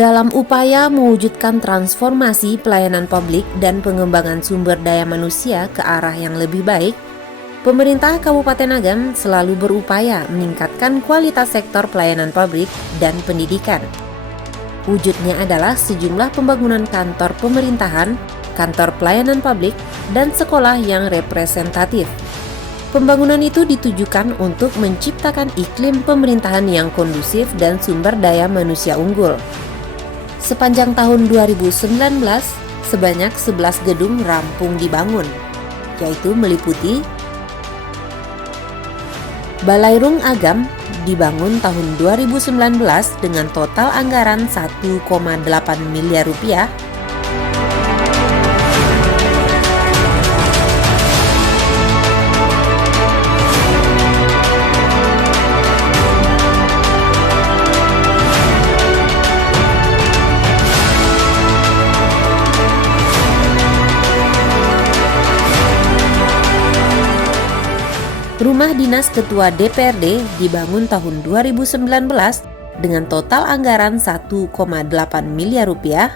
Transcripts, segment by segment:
Dalam upaya mewujudkan transformasi pelayanan publik dan pengembangan sumber daya manusia ke arah yang lebih baik, pemerintah Kabupaten Agam selalu berupaya meningkatkan kualitas sektor pelayanan publik dan pendidikan. Wujudnya adalah sejumlah pembangunan kantor pemerintahan, kantor pelayanan publik, dan sekolah yang representatif. Pembangunan itu ditujukan untuk menciptakan iklim pemerintahan yang kondusif dan sumber daya manusia unggul. Sepanjang tahun 2019, sebanyak 11 gedung rampung dibangun, yaitu meliputi Balairung Agam dibangun tahun 2019 dengan total anggaran 1,8 miliar rupiah. Rumah Dinas Ketua DPRD dibangun tahun 2019 dengan total anggaran 1,8 miliar rupiah.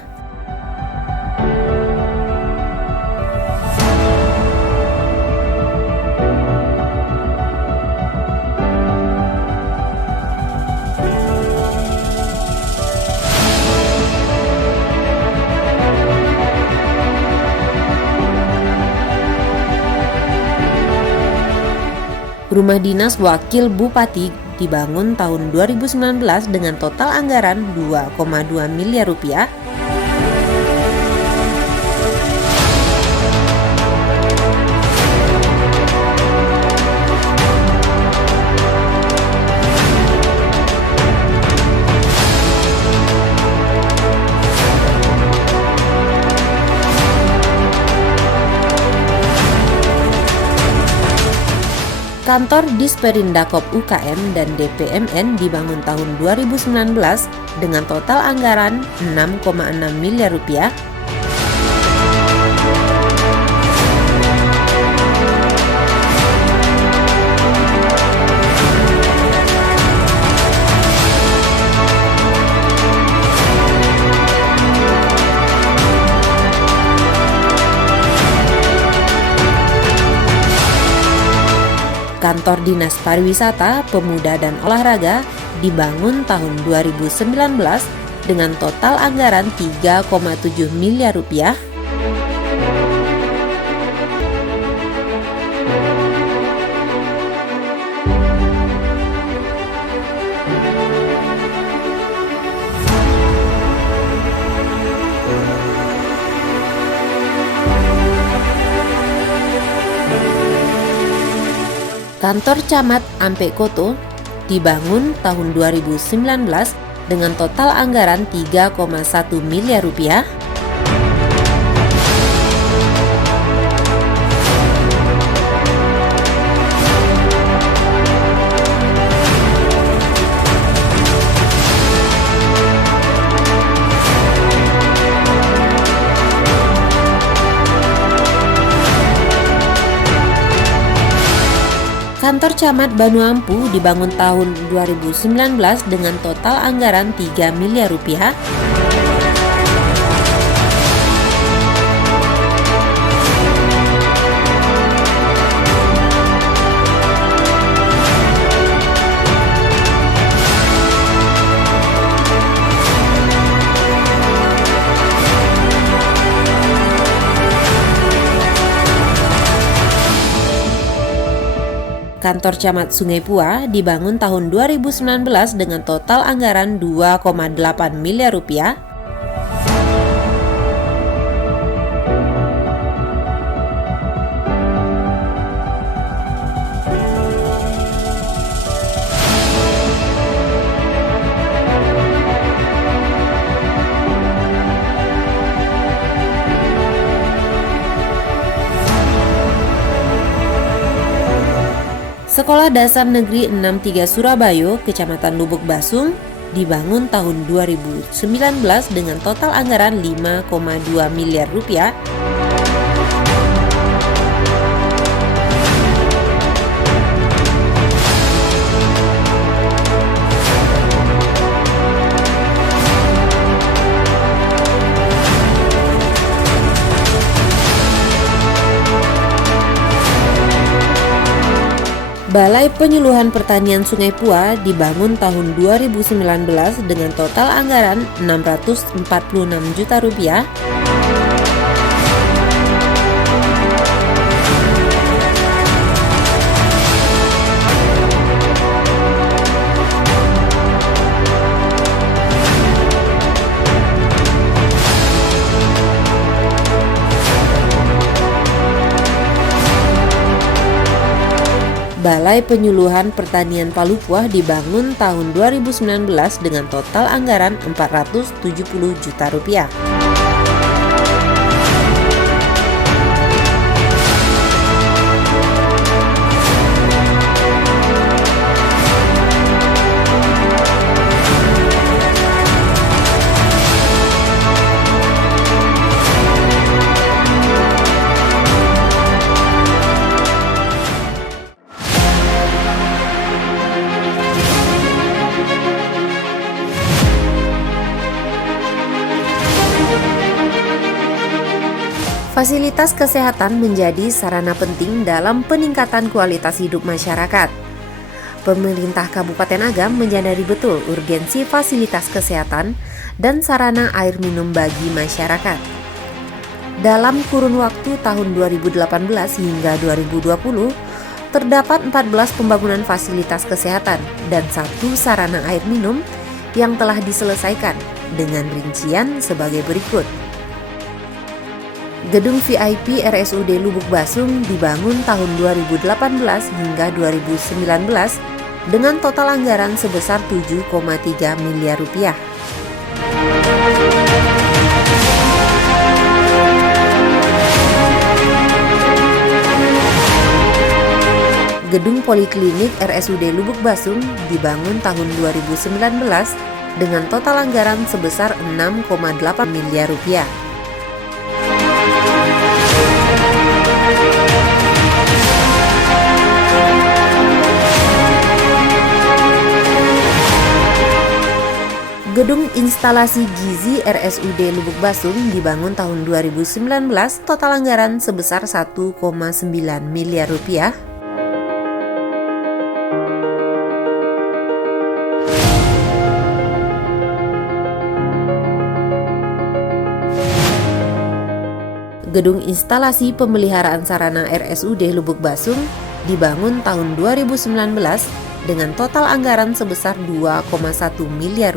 Rumah Dinas Wakil Bupati dibangun tahun 2019 dengan total anggaran 2,2 miliar rupiah. Kantor Disperindakop UKM dan DPMN dibangun tahun 2019 dengan total anggaran 6,6 miliar rupiah. Kantor Dinas Pariwisata, Pemuda dan Olahraga dibangun tahun 2019 dengan total anggaran 3,7 miliar rupiah. Kantor Camat Ampe Koto dibangun tahun 2019 dengan total anggaran 3,1 miliar rupiah. Kantor Camat Banuampu dibangun tahun 2019 dengan total anggaran 3 miliar rupiah. Kantor Camat Sungai Pua dibangun tahun 2019 dengan total anggaran 2,8 miliar rupiah. Sekolah Dasar Negeri 63 Surabaya, Kecamatan Lubuk Basung, dibangun tahun 2019 dengan total anggaran 5,2 miliar rupiah. Balai Penyuluhan Pertanian Sungai Pua dibangun tahun 2019 dengan total anggaran Rp646 juta. Balai Penyuluhan Pertanian Palupuah dibangun tahun 2019 dengan total anggaran Rp470 juta. Fasilitas kesehatan menjadi sarana penting dalam peningkatan kualitas hidup masyarakat. Pemerintah Kabupaten Agam menyadari betul urgensi fasilitas kesehatan dan sarana air minum bagi masyarakat. Dalam kurun waktu tahun 2018 hingga 2020, terdapat 14 pembangunan fasilitas kesehatan dan 1 sarana air minum yang telah diselesaikan dengan rincian sebagai berikut. Gedung VIP RSUD Lubuk Basung dibangun tahun 2018 hingga 2019 dengan total anggaran sebesar Rp7,3 miliar. Gedung Poliklinik RSUD Lubuk Basung dibangun tahun 2019 dengan total anggaran sebesar Rp6,8 miliar. Gedung Instalasi Gizi RSUD Lubuk Basung dibangun tahun 2019, total anggaran sebesar Rp1,9 miliar. Gedung Instalasi Pemeliharaan Sarana RSUD Lubuk Basung dibangun tahun 2019 dengan total anggaran sebesar Rp2,1 miliar.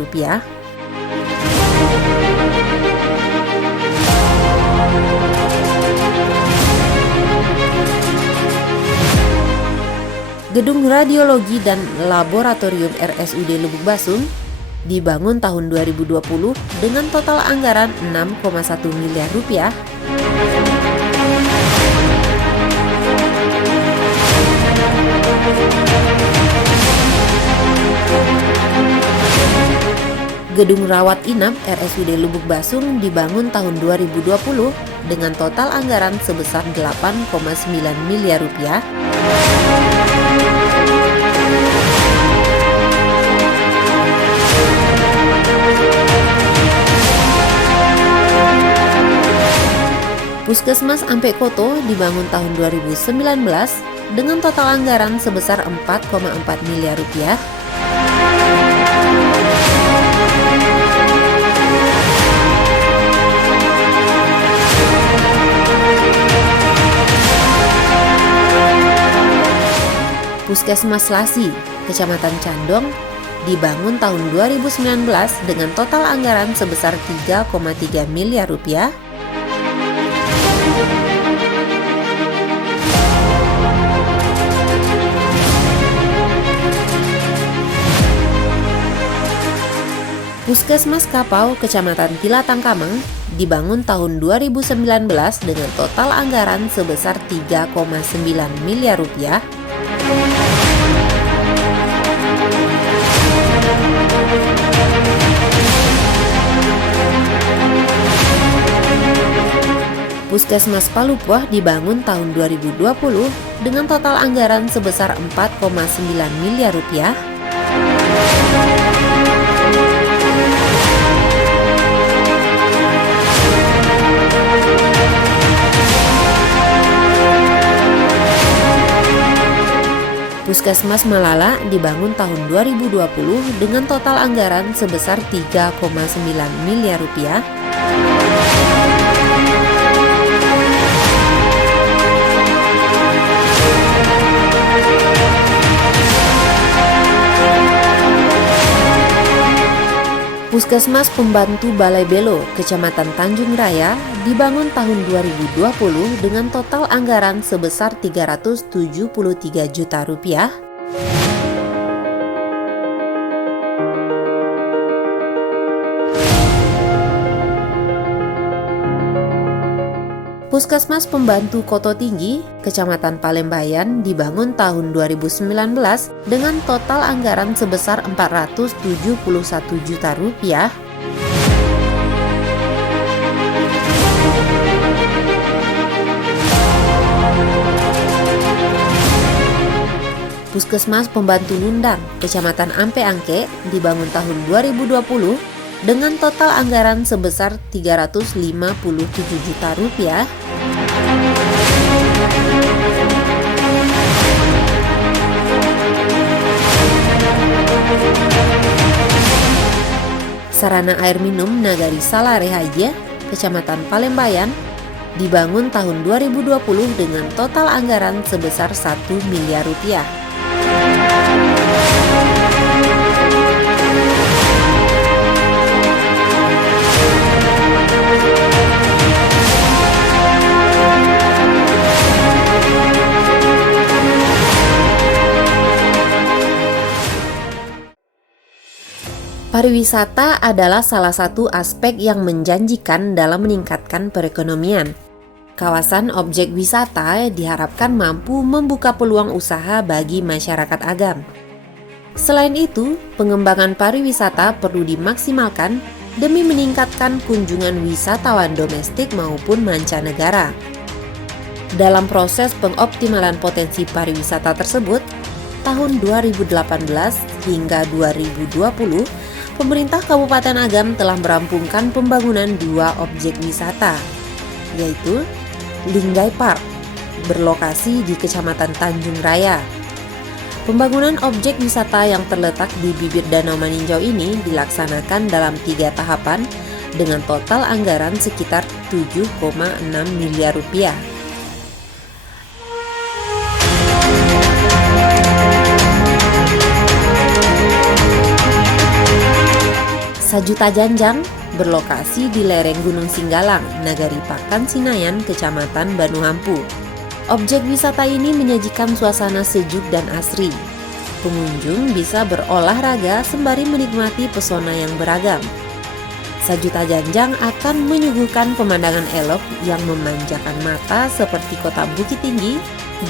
Gedung Radiologi dan Laboratorium RSUD Lubuk Basung dibangun tahun 2020 dengan total anggaran Rp6,1 miliar. Gedung Rawat Inap RSUD Lubuk Basung dibangun tahun 2020 dengan total anggaran sebesar Rp8,9 miliar. Puskesmas Ampe Koto dibangun tahun 2019 dengan total anggaran sebesar Rp4,4 miliar. Puskesmas Lasi, Kecamatan Candong, dibangun tahun 2019 dengan total anggaran sebesar Rp3,3 miliar. Puskesmas Kapau, Kecamatan Kilatang Kamang, dibangun tahun 2019 dengan total anggaran sebesar Rp3,9 miliar. Puskesmas Palupuah dibangun tahun 2020 dengan total anggaran sebesar Rp4,9 miliar. Puskesmas Malala dibangun tahun 2020 dengan total anggaran sebesar 3,9 miliar rupiah. Puskesmas Pembantu Balai Belo, Kecamatan Tanjung Raya, dibangun tahun 2020 dengan total anggaran sebesar 373 juta rupiah. Puskesmas Pembantu Koto Tinggi, Kecamatan Palembayan, dibangun tahun 2019 dengan total anggaran sebesar 471 juta rupiah. Puskesmas Pembantu Nundang, Kecamatan Ampe Angke, dibangun tahun 2020 dengan total anggaran sebesar 357 juta rupiah. Sarana air minum Nagari Salare Haja, Kecamatan Palembayan, dibangun tahun 2020 dengan total anggaran sebesar 1 miliar rupiah. Pariwisata adalah salah satu aspek yang menjanjikan dalam meningkatkan perekonomian. Kawasan objek wisata diharapkan mampu membuka peluang usaha bagi masyarakat Agam. Selain itu, pengembangan pariwisata perlu dimaksimalkan demi meningkatkan kunjungan wisatawan domestik maupun mancanegara. Dalam proses pengoptimalan potensi pariwisata tersebut, tahun 2018 hingga 2020, pemerintah Kabupaten Agam telah merampungkan pembangunan 2 objek wisata, yaitu Linggai Park, berlokasi di Kecamatan Tanjung Raya. Pembangunan objek wisata yang terletak di bibir Danau Maninjau ini dilaksanakan dalam 3 tahapan dengan total anggaran sekitar 7,6 miliar rupiah. Sajuta Janjang berlokasi di lereng Gunung Singgalang, Nagari Pakan Sinayan, Kecamatan Banuhampu. Objek wisata ini menyajikan suasana sejuk dan asri. Pengunjung bisa berolahraga sembari menikmati pesona yang beragam. Sajuta Janjang akan menyuguhkan pemandangan elok yang memanjakan mata seperti Kota Bukit Tinggi,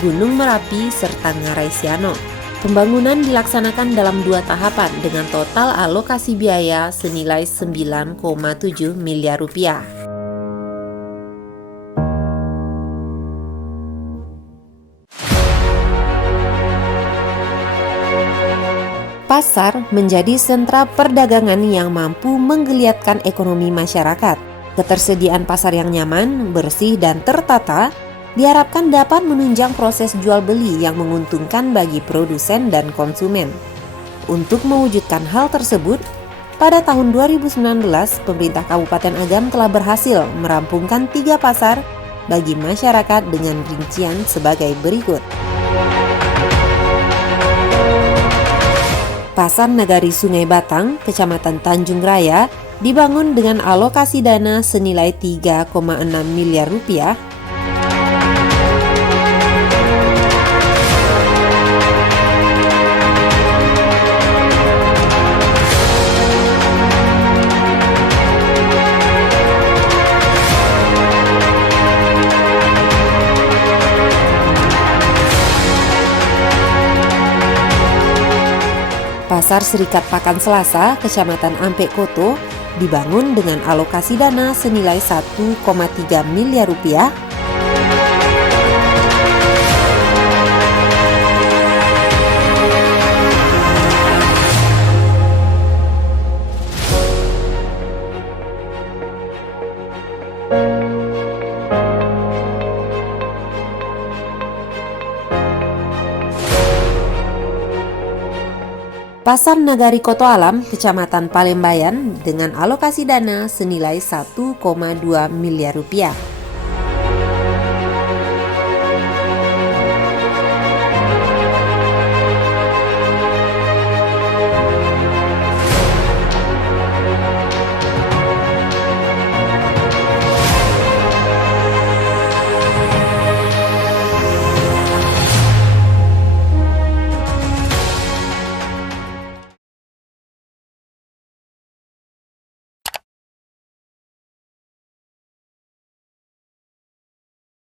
Gunung Merapi, serta Ngarai Siano. Pembangunan dilaksanakan dalam 2 tahapan dengan total alokasi biaya senilai 9,7 miliar rupiah. Pasar menjadi sentra perdagangan yang mampu menggeliatkan ekonomi masyarakat. Ketersediaan pasar yang nyaman, bersih, dan tertata diharapkan dapat menunjang proses jual beli yang menguntungkan bagi produsen dan konsumen. Untuk mewujudkan hal tersebut, pada tahun 2019, pemerintah Kabupaten Agam telah berhasil merampungkan 3 pasar bagi masyarakat dengan rincian sebagai berikut. Pasar Nagari Sungai Batang, Kecamatan Tanjung Raya, dibangun dengan alokasi dana senilai 3,6 miliar rupiah. Pasar Serikat Pakan Selasa, Kecamatan Ampe Koto, dibangun dengan alokasi dana senilai 1,3 miliar rupiah. Pasar Nagari Koto Alam, Kecamatan Palembayan dengan alokasi dana senilai 1,2 miliar rupiah.